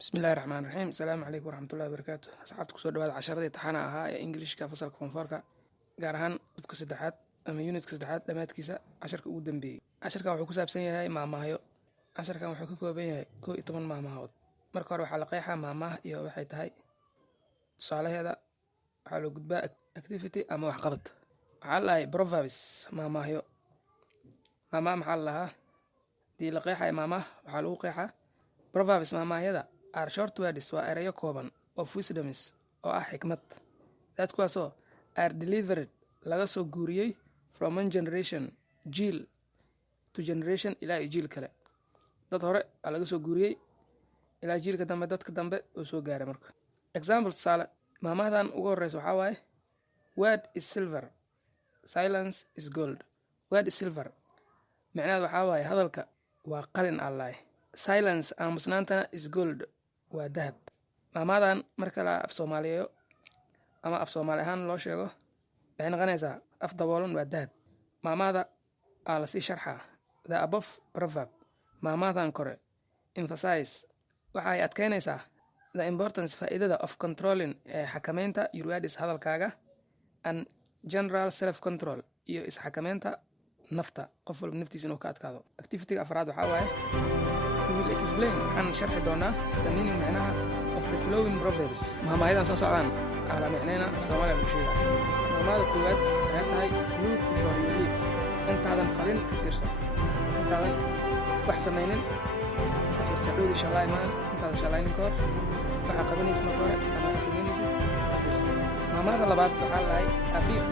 bismillahi raxmaan raxiim asalaamu calaykum waraxmatullahi wabarakaatu asxaabta kusoo dhawaada casharadii taxana ahaa ee ingilishka fasalka koonfoorka gaar ahaan dubka saddexaad ama unitka saddexaad dhammaadkiisa casharka ugu dambeeyey. casharkan wuxuu ku saabsan yahay maamahyo. casharkan wuxuu ka kooban yahay 11 maamahood. marka hore waxaa la qeexaa maamaha iyo waxay tahay tusaalaheeda, waxaa loo gudbaa activity ama waxqabad. waxaa la dhahay proverbs maamahyo. maamaha maxaa la dhahaa? hadii la qeexayo maamaha waxaa lagu qeexaa proverbs maamahyada are short words, waa erayo kooban of wisdoms oo ah xikmad, dad kuwaasoo are delivered laga soo guuriyey from one generation jiil to generation ilaa jiil kale. dad hore aa laga soo guuriyey ilaa jiilka dambe, dadka dambe oo soo gaaray. marka example tusaale maamahdan ugu horeysa waxaa waaye word is silver, silence is gold. word is silver micnaheedu waxaa waaye hadalka waa qalin allaah, silence aamusnaantana is gold waa dahab. maamadan marka la af soomaaliyeeyo ama af soomaali ahaan loo sheego waxay noqonaysaa af daboolan waa dahab. maamada aa lasii sharxaa the above proverb. maamadan kore emphasize waxay adkeynaysaa the importance faa'iidada of controlling ee xakameynta your words hadalkaaga and general self control iyo isxakameynta nafta, qof walba naftiisa inuu ka adkaado. activity-ga afraad waxaa waaye we will explain, waxaan sharxi doonaa the meaning macnaha of the flowing proverbs. maamahyadan soo socdaan ala micnayna Soomaaliya lagu sheegaa. maamada koowaad waxay tahay look before you leap. intaadan falin ka fiirso, intaadan wax samaynin ka fiirso. dhowdi shalay maan intaadan shalaynin ka hor waxaa qabanaysa marka hore ama waxaa samaynaysid ka fiirso. maamada labaad waxaa lahay a beep